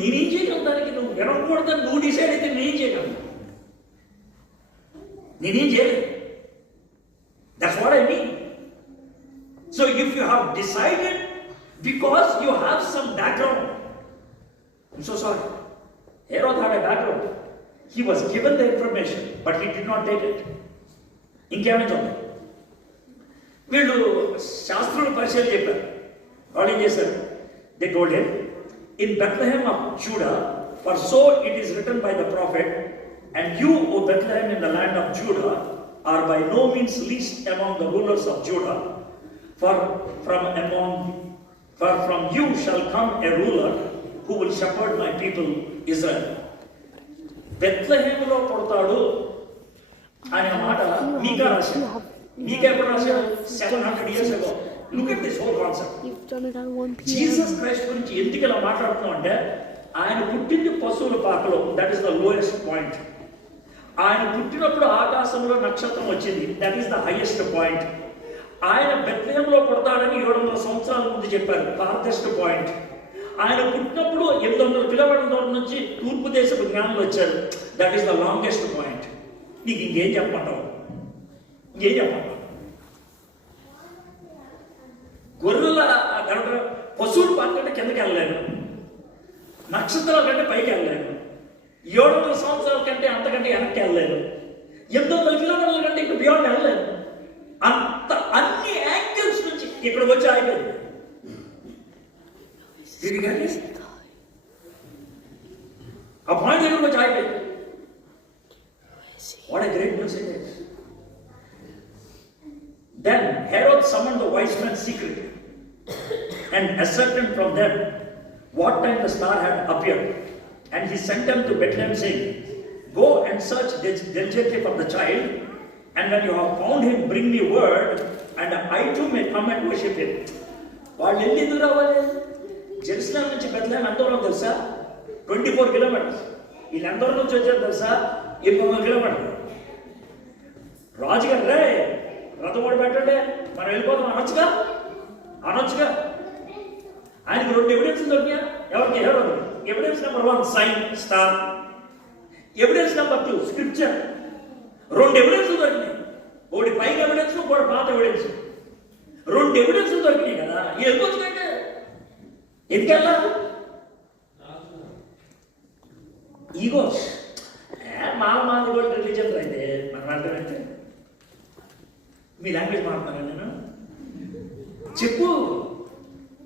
నేనేం చేయగలను? దానికి నువ్వు వినకూడదని నువ్వు డిసైడ్ అయితే నేనేం చేయగలను? నేనేం చేయలేదు. That's what I mean. So if you have decided because you have some background, I'm so sorry. Herod had a background. He was given the information, but he did not take it. ఇంకేమైనా చూద్దాం. వీళ్ళు శాస్త్రులు పరిచయం చెప్పారు. వాళ్ళు ఏం చేశారు? They told him, in Bethlehem of Judah, for so it is written by the prophet, and you, O Bethlehem in the land of Judah, are by no means least among the rulers of Judah, for from you shall come a ruler who will shepherd my people Israel. బెత్లెహేములో పుడతాడు అనే మాట మీకా రాశాడు. మీకా ఎప్పుడు రాశాడు? 700 years ago. Look at this whole concept. Jesus Christ గురించి ఎందుకు ఇలా మాట్లాడుతున్నాం అంటే, ఆయన పుట్టింది పశువుల పాకలో. That is the lowest point. ఆయన పుట్టినప్పుడు ఆకాశంలో నక్షత్రం వచ్చింది. That is the highest point. ఆయన బెత్లెహేములో పుడతాడని 700 సంవత్సరాల ముందు చెప్పారు. Farthest point. ఆయన పుట్టినప్పుడు 800 కిలోమీటర్ల దూరం నుంచి తూర్పు దేశపు జ్ఞానులు వచ్చారు. That is the longest point. నీకు ఇంకేం చెప్పమంటావు? ఇంకేం చెప్పమంటావు? గొర్రెల పశువుల పాక కంటే కిందకి వెళ్ళలేను, నక్షత్రాల కంటే పైకి వెళ్ళలేను, 700 సంవత్సరాల కంటే అంతకంటే వెనక్కి వెళ్ళలేను, 800 కిలోమీటర్ల కంటే ఇంకా బియాండ్ వెళ్ళలేను. అంత అన్ని యాంగిల్స్ నుంచి ఇక్కడికి వచ్చి ఆగిపోయింది. ఆ పాయింట్ దగ్గరకు వచ్చి ఆగిపోయింది. What a great message. Then Herod summoned the wise men secretly and ascertained from them what time the star had appeared. And he sent them to Bethlehem, saying, go and search diligently for the child, and when you have found him, bring me word, and I too may come and worship him. వాళ్ళు ఎందుకు రావాలి? Jerusalem నుంచి Bethlehem ఎంత దూరం తెలుసా? 24 kilometres. వీళ్ళు ఎంత దూరం నుంచి వచ్చారు తెలుసా? 800 కిలోమీటర్లు. రాజుగారు రే రథం కూడా పెట్టండి, మనం వెళ్ళిపోతాం అనొచ్చుగా. ఆయనకు 2 ఎవిడెన్స్ దొరికినా. ఎవరికి? Herod. Evidence number 1 sign star, evidence number 2 scripture. 2 evidence దొరికినాయి. ఒకటి పైన ఎవిడెన్స్, ఒకటి పాత ఎవిడెన్స్. 2 ఎవిడెన్స్ దొరికినాయి కదా. వెళ్ళిపోవచ్చు అంటే ఎందుకెళ్ళా? ఈగోస్. మాది కూడా రిలీజన్ అయితే మనం అర్థమైతే మీ లాంగ్వేజ్ మాట్లాడుతున్నాను నేను. చెప్పు.